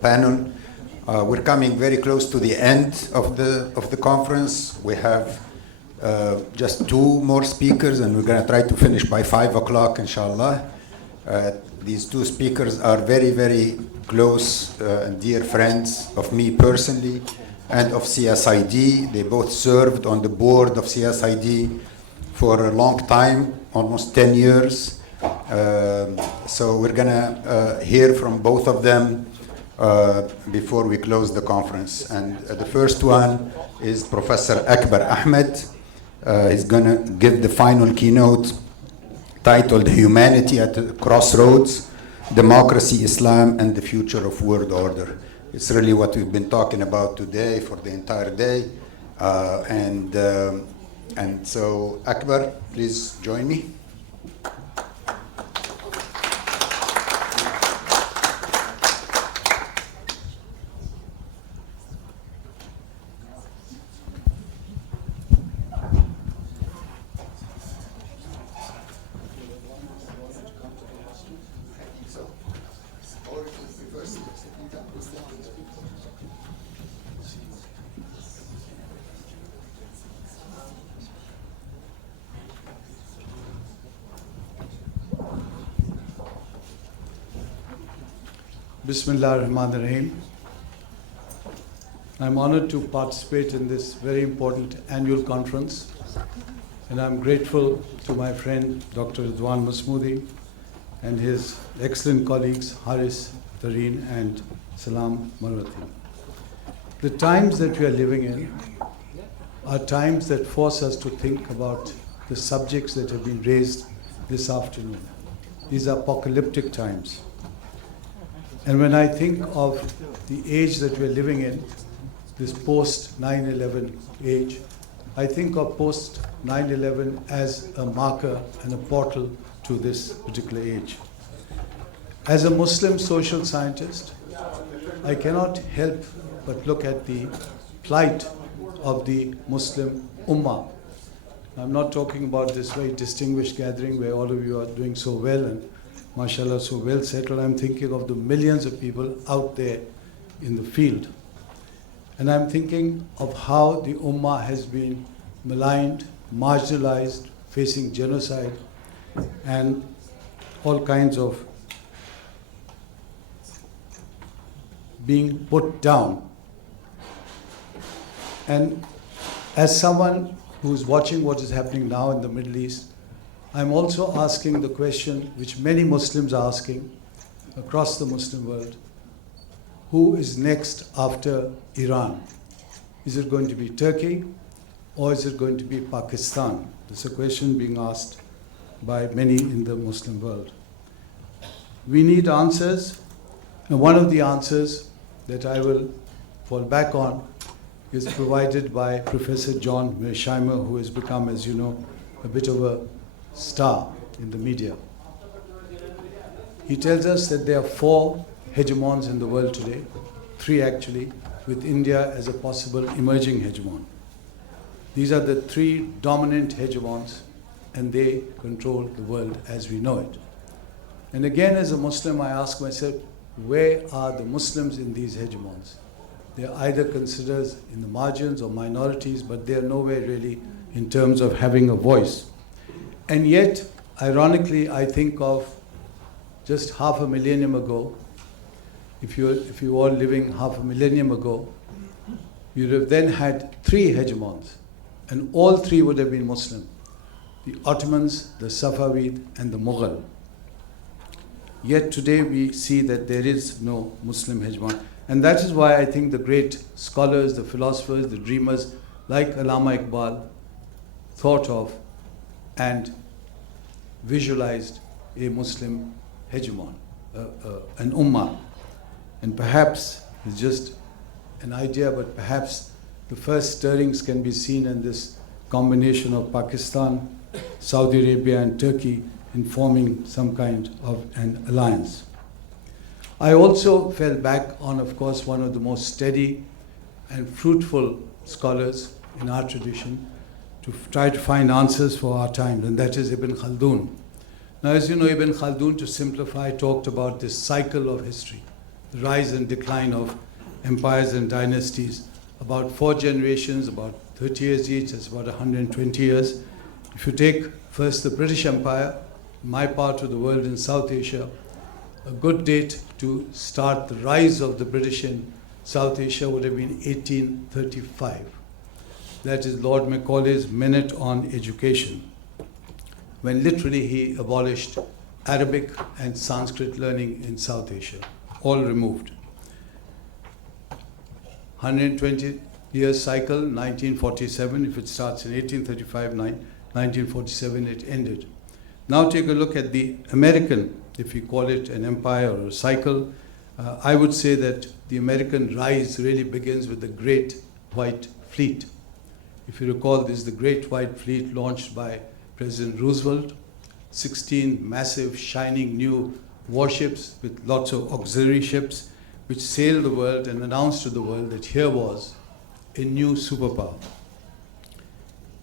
panel. We're coming very close to the end of the conference. We have just two more speakers, and we're going to try to finish by 5 o'clock, inshallah. These two speakers are very, very close and dear friends of me personally and of CSID. They both served on the board of CSID for a long time, almost 10 years. So we're going to hear from both of them before we close the conference. And the first one is Professor Akbar Ahmed. He's going to give the final keynote titled Humanity at the Crossroads, Democracy, Islam, and the Future of World Order. It's really what we've been talking about today for the entire day. And so, Akbar, please join me. Bismillah ar-Rahman ar-Rahim. I'm honored to participate in this very important annual conference, and I'm grateful to my friend Dr. Ridwan Masmoudi and his excellent colleagues Haris, Tareen, and Salam Marwati. The times that we are living in are times that force us to think about the subjects that have been raised this afternoon. These are apocalyptic times. And when I think of the age that we're living in, this post-9/11 age, I think of post-9/11 as a marker and a portal to this particular age. As a Muslim social scientist, I cannot help but look at the plight of the Muslim Ummah. I'm not talking about this very distinguished gathering where all of you are doing so well and mashallah, so well settled. I'm thinking of the millions of people out there in the field. And I'm thinking of how the Ummah has been maligned, marginalized, facing genocide, and all kinds of being put down. And as someone who's watching what is happening now in the Middle East, I'm also asking the question which many Muslims are asking across the Muslim world: who is next after Iran? Is it going to be Turkey or is it going to be Pakistan? It's a question being asked by many in the Muslim world. We need answers, and one of the answers that I will fall back on is provided by Professor John Mearsheimer, who has become, as you know, a bit of a star in the media. He tells us that there are 4 hegemons in the world today, 3 actually, with India as a possible emerging hegemon. These are the 3 dominant hegemons, and they control the world as we know it. And again, as a Muslim, I ask myself, where are the Muslims in these hegemons? They are either considered in the margins or minorities, but they are nowhere really in terms of having a voice. And yet, ironically, I think of just half a millennium ago. If you were living half a millennium ago, you'd have then had 3 hegemons, and all 3 would have been Muslim: the Ottomans, the Safavid, and the Mughal. Yet today we see that there is no Muslim hegemon. And that is why I think the great scholars, the philosophers, the dreamers, like Allama Iqbal, thought of and visualized a Muslim hegemon, an ummah. And perhaps it's just an idea, but perhaps the first stirrings can be seen in this combination of Pakistan, Saudi Arabia, and Turkey in forming some kind of an alliance. I also fell back on, of course, one of the most steady and fruitful scholars in our tradition, to try to find answers for our time, and that is Ibn Khaldun. Now, as you know, Ibn Khaldun, to simplify, talked about this cycle of history. the rise and decline of empires and dynasties. About 4 generations, about 30 years each, that's about 120 years. If you take first the British Empire, my part of the world in South Asia, a good date to start the rise of the British in South Asia would have been 1835. That is Lord Macaulay's Minute on Education, when literally he abolished Arabic and Sanskrit learning in South Asia, all removed. 120-year cycle, 1947, if it starts in 1835, 1947 it ended. Now take a look at the American, if you call it an empire or a cycle. I would say that the American rise really begins with the Great White Fleet. If you recall, this is the Great White Fleet launched by President Roosevelt. 16 massive, shining new warships with lots of auxiliary ships, which sailed the world and announced to the world that here was a new superpower.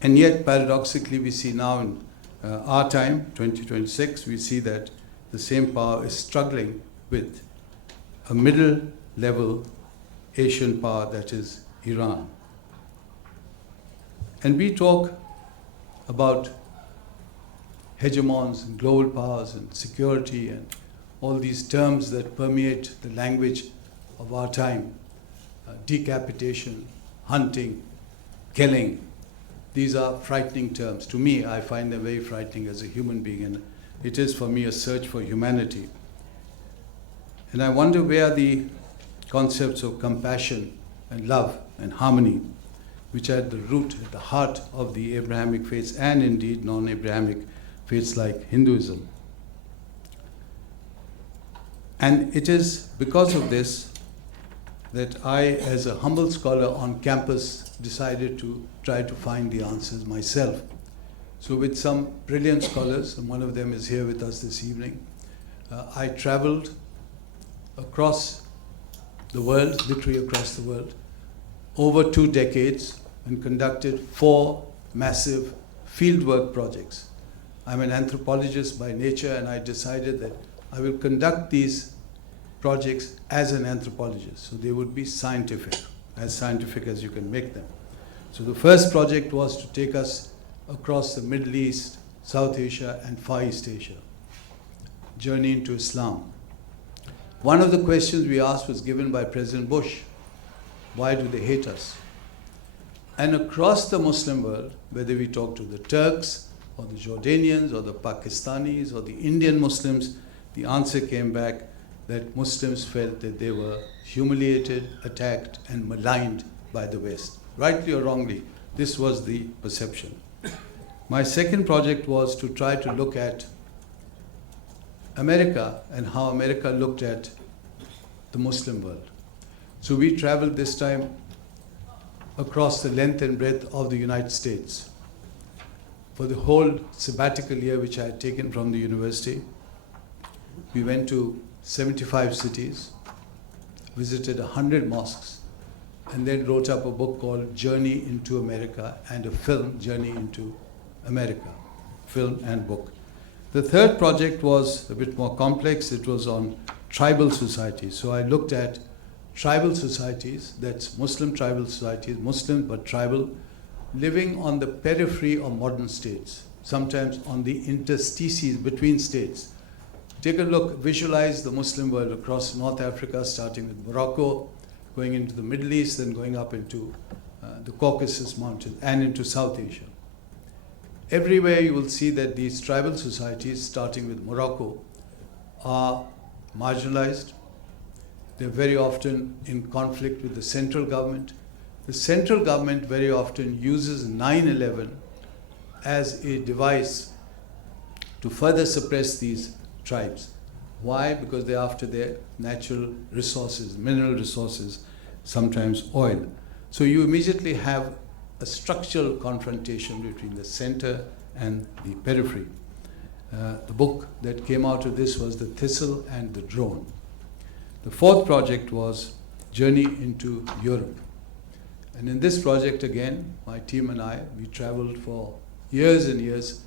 And yet, paradoxically, we see now in our time, 2026, we see that the same power is struggling with a middle-level Asian power, that is Iran. And we talk about hegemons and global powers and security and all these terms that permeate the language of our time. Decapitation, hunting, killing. These are frightening terms. To me, I find them very frightening as a human being, and it is for me a search for humanity. And I wonder where the concepts of compassion and love and harmony, which are at the root, at the heart of the Abrahamic faiths and indeed non-Abrahamic faiths like Hinduism. And it is because of this that I, as a humble scholar on campus, decided to try to find the answers myself. So with some brilliant scholars, and one of them is here with us this evening, I traveled across the world, literally across the world, over 2 decades, and conducted 4 massive fieldwork projects. I'm an anthropologist by nature, and I decided that I will conduct these projects as an anthropologist. So they would be scientific as you can make them. So the first project was to take us across the Middle East, South Asia, and Far East Asia. Journey into Islam. One of the questions we asked was given by President Bush. Why do they hate us? And across the Muslim world, whether we talk to the Turks, or the Jordanians, or the Pakistanis, or the Indian Muslims, the answer came back that Muslims felt that they were humiliated, attacked, and maligned by the West. Rightly or wrongly, this was the perception. My second project was to try to look at America and how America looked at the Muslim world. So we traveled this time across the length and breadth of the United States. For the whole sabbatical year which I had taken from the university, we went to 75 cities, visited 100 mosques, and then wrote up a book called Journey into America and a film, Journey into America, film and book. The third project was a bit more complex. It was on tribal societies. So I looked at tribal societies, that's Muslim tribal societies, Muslim but tribal, living on the periphery of modern states, sometimes on the interstices between states. Take a look, visualize the Muslim world across North Africa, starting with Morocco, going into the Middle East, then going up into the Caucasus Mountains and into South Asia. Everywhere you will see that these tribal societies, starting with Morocco, are marginalized. They're very often in conflict with the central government. The central government very often uses 9/11 as a device to further suppress these tribes. Why? Because they're after their natural resources, mineral resources, sometimes oil. So you immediately have a structural confrontation between the center and the periphery. The book that came out of this was The Thistle and the Drone. The fourth project was Journey into Europe. And in this project again, my team and I, we traveled for years and years.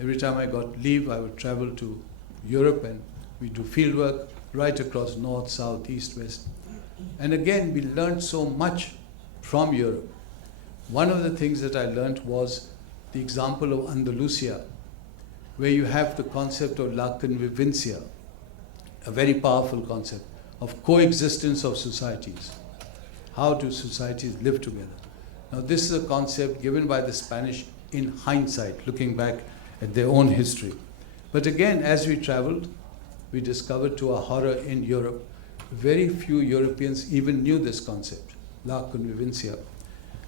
Every time I got leave, I would travel to Europe and we do field work. right across north, south, east, west. And again, we learned so much from Europe. One of the things that I learned was the example of Andalusia, where you have the concept of la convivencia, a very powerful concept of coexistence of societies. How do societies live together? Now, this is a concept given by the Spanish in hindsight, looking back at their own history. But again, as we traveled, we discovered to our horror in Europe, very few Europeans even knew this concept, la convivencia.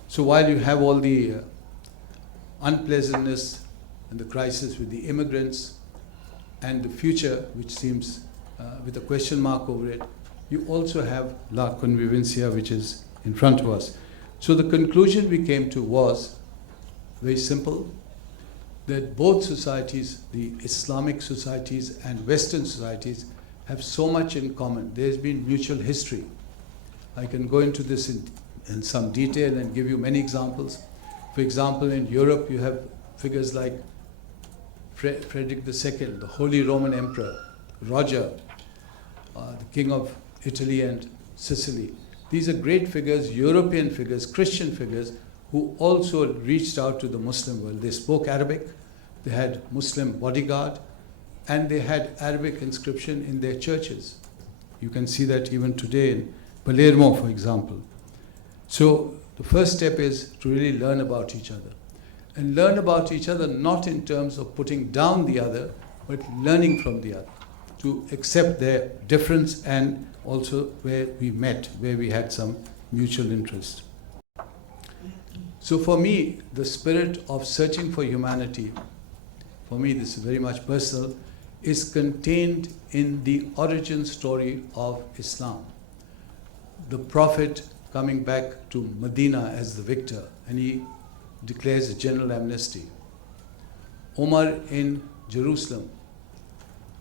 So while you have all the unpleasantness and the crisis with the immigrants and the future, which seems with a question mark over it, you also have la convivencia, which is in front of us. So the conclusion we came to was very simple, that both societies, the Islamic societies and Western societies, have so much in common. There's been mutual history. I can go into this in some detail and give you many examples. For example, in Europe, you have figures like Frederick II, the Holy Roman Emperor, Roger, the King of Italy and Sicily. These are great figures, European figures, Christian figures, who also reached out to the Muslim world. They spoke Arabic, they had Muslim bodyguard, and they had Arabic inscription in their churches. You can see that even today in Palermo, for example. So the first step is to really learn about each other. And learn about each other not in terms of putting down the other, but learning from the other, to accept their difference and also where we met, where we had some mutual interest. So for me, the spirit of searching for humanity, for me this is very much personal, is contained in the origin story of Islam. The Prophet coming back to Medina as the victor, and he declares a general amnesty. Umar in Jerusalem,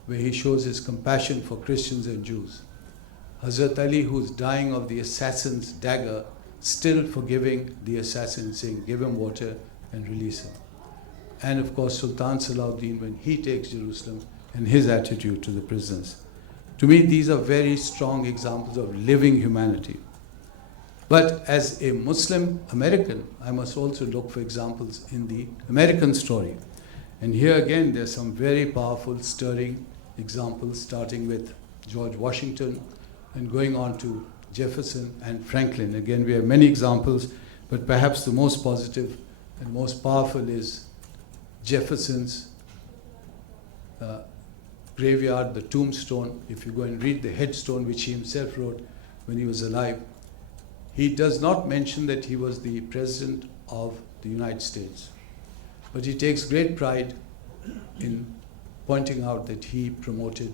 where he shows his compassion for Christians and Jews. Hazrat Ali, who's dying of the assassin's dagger, still forgiving the assassin, saying, give him water and release him. And of course, Sultan Salahuddin, when he takes Jerusalem, and his attitude to the prisoners. To me, these are very strong examples of living humanity. But as a Muslim American, I must also look for examples in the American story. And here again, there's some very powerful, stirring examples, starting with George Washington and going on to Jefferson and Franklin. Again, we have many examples, but perhaps the most positive and most powerful is Jefferson's graveyard, the tombstone. If you go and read the headstone, which he himself wrote when he was alive, he does not mention that he was the President of the United States. But he takes great pride in pointing out that he promoted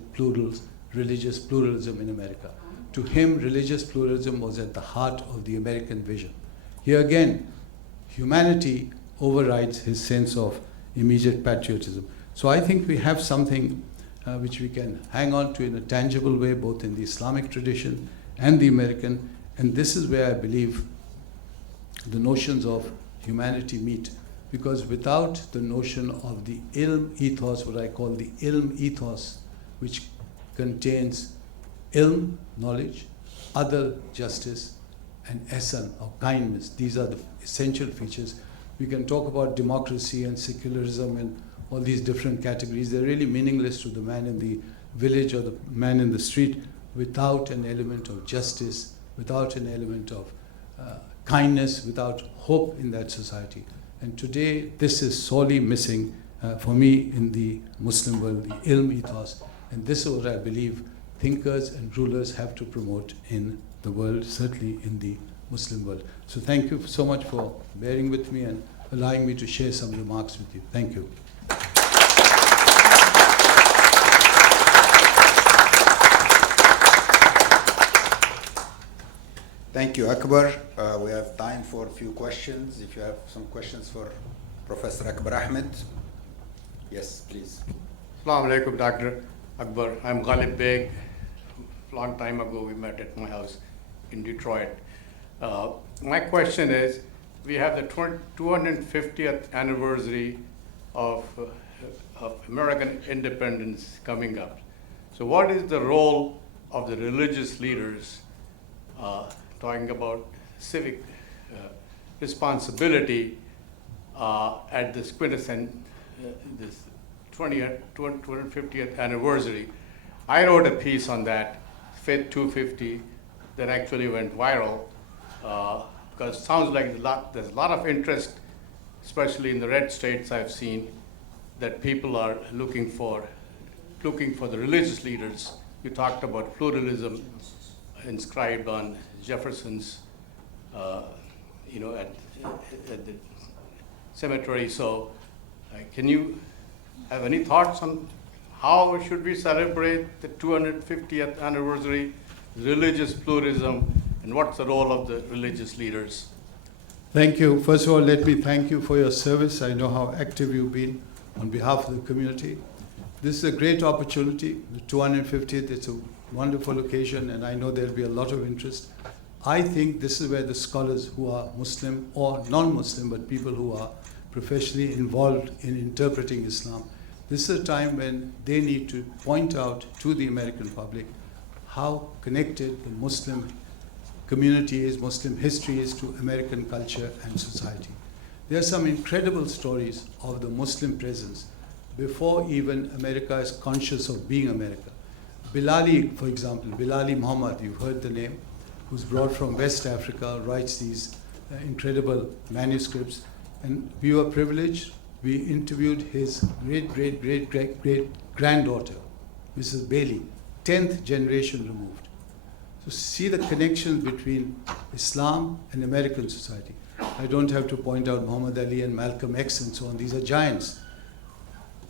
religious pluralism in America. To him, religious pluralism was at the heart of the American vision. Here again, humanity overrides his sense of immediate patriotism. So I think we have something which we can hang on to in a tangible way, both in the Islamic tradition and the American. And this is where I believe the notions of humanity meet. Because without the notion of the ilm ethos, what I call the ilm ethos, which contains ilm, knowledge, adl, justice, and ihsan, or kindness, these are the essential features. We can talk about democracy and secularism and all these different categories. They're really meaningless to the man in the village or the man in the street without an element of justice, without an element of kindness, without hope in that society. And today, this is sorely missing for me in the Muslim world, the ilm ethos. And this is what I believe thinkers and rulers have to promote in the world, certainly in the Muslim world. So thank you so much for bearing with me and allowing me to share some remarks with you. Thank you. Thank you, Akbar. We have time for a few questions. If you have some questions for Professor Akbar Ahmed. Yes, please. Assalamu alaikum, Dr. Akbar. I'm Ghalib Beg. Long time ago, we met at my house in Detroit. My question is, we have the 250th anniversary of American independence coming up. So what is the role of the religious leaders talking about civic responsibility at this this 250th anniversary. I wrote a piece on that, Faith 250, that actually went viral because it sounds like there's a lot of interest, especially in the red states I've seen, that people are looking for the religious leaders. You talked about pluralism inscribed on Jefferson's, at the cemetery. So can you have any thoughts on how should we celebrate the 250th anniversary, religious pluralism, and what's the role of the religious leaders? Thank you. First of all, let me thank you for your service. I know how active you've been on behalf of the community. This is a great opportunity, the 250th. It's a wonderful occasion, and I know there'll be a lot of interest. I think this is where the scholars who are Muslim or non-Muslim, but people who are professionally involved in interpreting Islam, this is a time when they need to point out to the American public how connected the Muslim community is, Muslim history is to American culture and society. There are some incredible stories of the Muslim presence before even America is conscious of being America. Bilali, for example, Bilali Muhammad, you've heard the name, who's brought from West Africa, writes these incredible manuscripts. And we were privileged. We interviewed his great-great-great-great-granddaughter, Mrs. Bailey, 10th generation removed. So see the connections between Islam and American society. I don't have to point out Muhammad Ali and Malcolm X and so on. These are giants.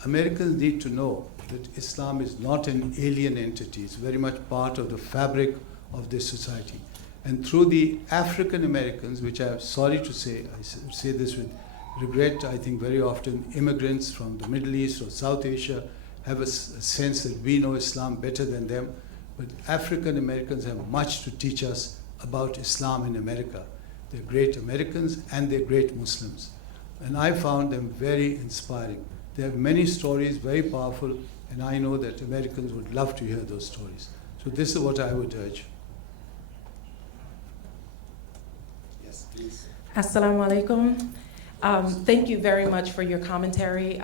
Americans need to know that Islam is not an alien entity. It's very much part of the fabric of this society. And through the African Americans, which I'm sorry to say, I say this with regret, I think very often immigrants from the Middle East or South Asia have a sense that we know Islam better than them. But African Americans have much to teach us about Islam in America. They're great Americans and they're great Muslims. And I found them very inspiring. They have many stories, very powerful, and I know that Americans would love to hear those stories. So this is what I would urge. Yes, please. Assalamu alaikum. Thank you very much for your commentary.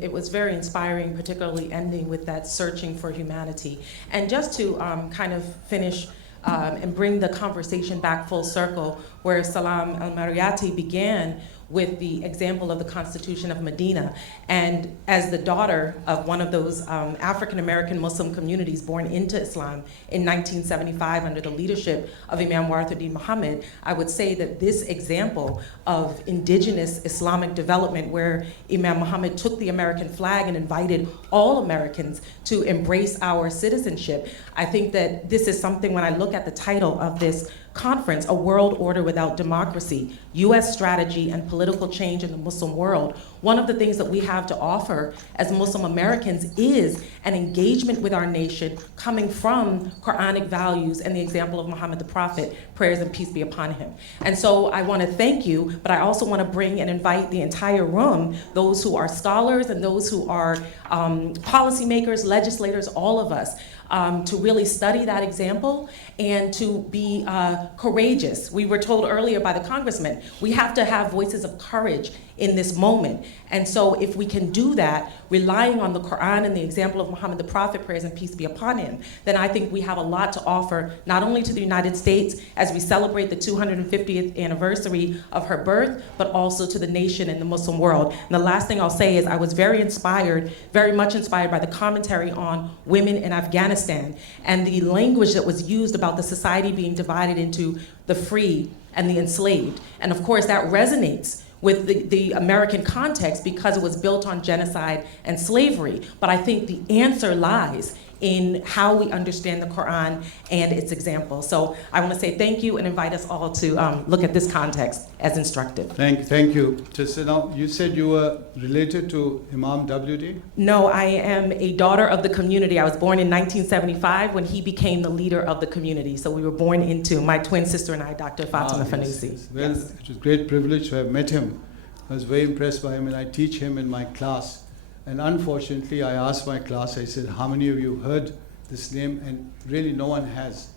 It was very inspiring, particularly ending with that searching for humanity. And just to kind of finish and bring the conversation back full circle, where Salam al-Mariyati began with the example of the Constitution of Medina. And as the daughter of one of those African-American Muslim communities born into Islam in 1975 under the leadership of Imam Warithuddin Muhammad, I would say that this example of indigenous Islamic development, where Imam Muhammad took the American flag and invited all Americans to embrace our citizenship, I think that this is something, when I look at the title of this conference, A World Order Without Democracy, U.S. Strategy and Political Change in the Muslim World, one of the things that we have to offer as Muslim Americans is an engagement with our nation coming from Quranic values and the example of Muhammad the Prophet, prayers and peace be upon him. And so I want to thank you, but I also want to bring and invite the entire room, those who are scholars and those who are policymakers, legislators, all of us, to really study that example and to be courageous. We were told earlier by the congressman, we have to have voices of courage in this moment. And so if we can do that, relying on the Quran and the example of Muhammad the Prophet, prayers and peace be upon him, then I think we have a lot to offer, not only to the United States as we celebrate the 250th anniversary of her birth, but also to the nation and the Muslim world. And the last thing I'll say is I was very inspired, very much inspired by the commentary on women in Afghanistan and the language that was used about the society being divided into the free and the enslaved. And of course that resonates with the American context because it was built on genocide and slavery. But I think the answer lies in how we understand the Quran and its example. So I want to say thank you and invite us all to look at this context as instructive. Thank you. So now, you said you were related to Imam W.D.? No, I am a daughter of the community. I was born in 1975 when he became the leader of the community. So we were born into, my twin sister and I, Dr. Fatima Fanusi. Yes. Well, it was a great privilege to have met him. I was very impressed by him, and I teach him in my class. And unfortunately, I asked my class, I said, how many of you heard this name, and really no one has.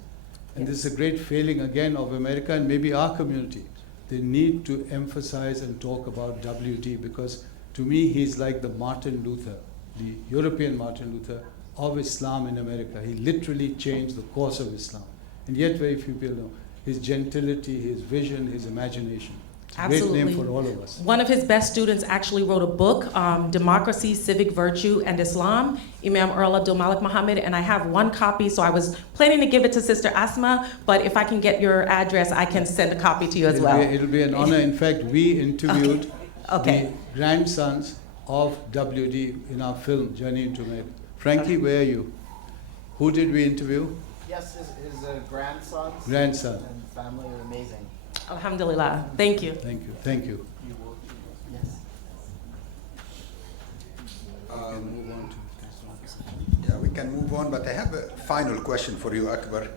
And this is a great failing again of America and maybe our community. They need to emphasize and talk about WD, because to me he's like the Martin Luther, the European Martin Luther of Islam in America. He literally changed the course of Islam. And yet very few people know his gentility, his vision, his imagination. It's a great name for all of us. One of his best students actually wrote a book, Democracy, Civic Virtue, and Islam, Imam Earl Abdul Malik Muhammad, and I have one copy, so I was planning to give it to Sister Asma, but if I can get your address, I can send a copy to you as well. It'll be an honor. In fact, we interviewed the grandsons of WD in our film, Journey into America. Frankie, where are you? Who did we interview? Yes, his grandsons. Grandson. And family are amazing. Alhamdulillah. Thank you. Thank you. Thank you. Yes. Yeah, we can move on, but I have a final question for you, Akbar.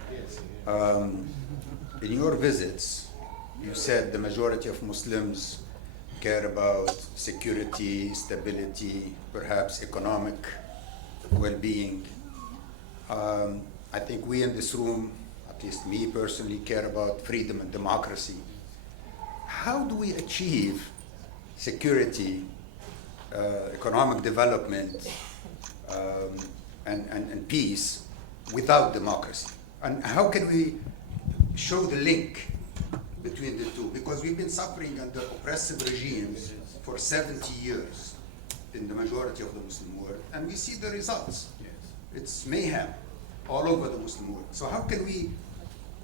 In your visits, you said the majority of Muslims care about security, stability, perhaps economic well-being. I think we in this room, at least me personally, care about freedom and democracy. How do we achieve security, economic development, and peace without democracy? And how can we show the link between the two? Because we've been suffering under oppressive regimes for 70 years in the majority of the Muslim world, and we see the results. It's mayhem all over the Muslim world. So how can we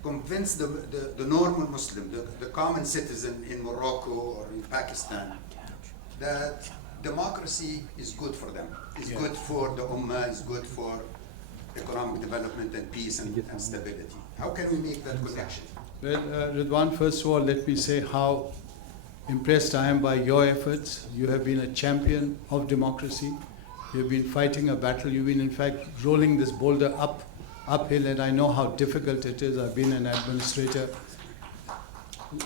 convince the normal Muslim, the common citizen in Morocco or in Pakistan, that democracy is good for them, is good for the Ummah, is good for economic development and peace and stability? How can we make that connection? Well, Ridwan, first of all, let me say how impressed I am by your efforts. You have been a champion of democracy. You've been fighting a battle. You've been, in fact, rolling this boulder uphill, and I know how difficult it is. I've been an administrator.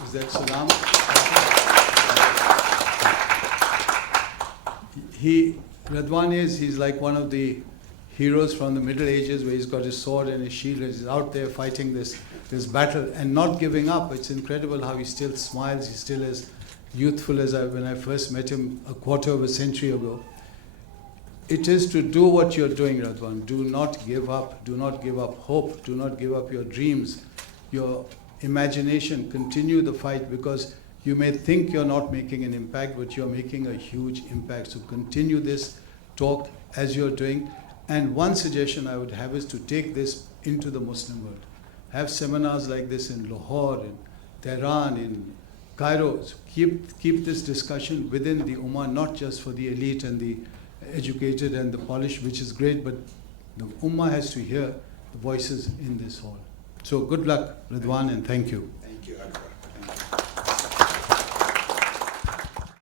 Is that Salam? He's like one of the heroes from the Middle Ages, where he's got his sword and his shield, and he's out there fighting this battle and not giving up. It's incredible how he still smiles. He's still as youthful as when I first met him a quarter of a century ago. It is to do what you're doing, Radwan. Do not give up. Do not give up hope. Do not give up your dreams, your imagination. Continue the fight, because you may think you're not making an impact, but you're making a huge impact. So continue this talk as you're doing. And one suggestion I would have is to take this into the Muslim world. Have seminars like this in Lahore, in Tehran, in Cairo. So keep this discussion within the Ummah, not just for the elite and the educated and the polished, which is great, but the Ummah has to hear the voices in this hall. So good luck, Ridwan, and thank you. Thank you, Akbar.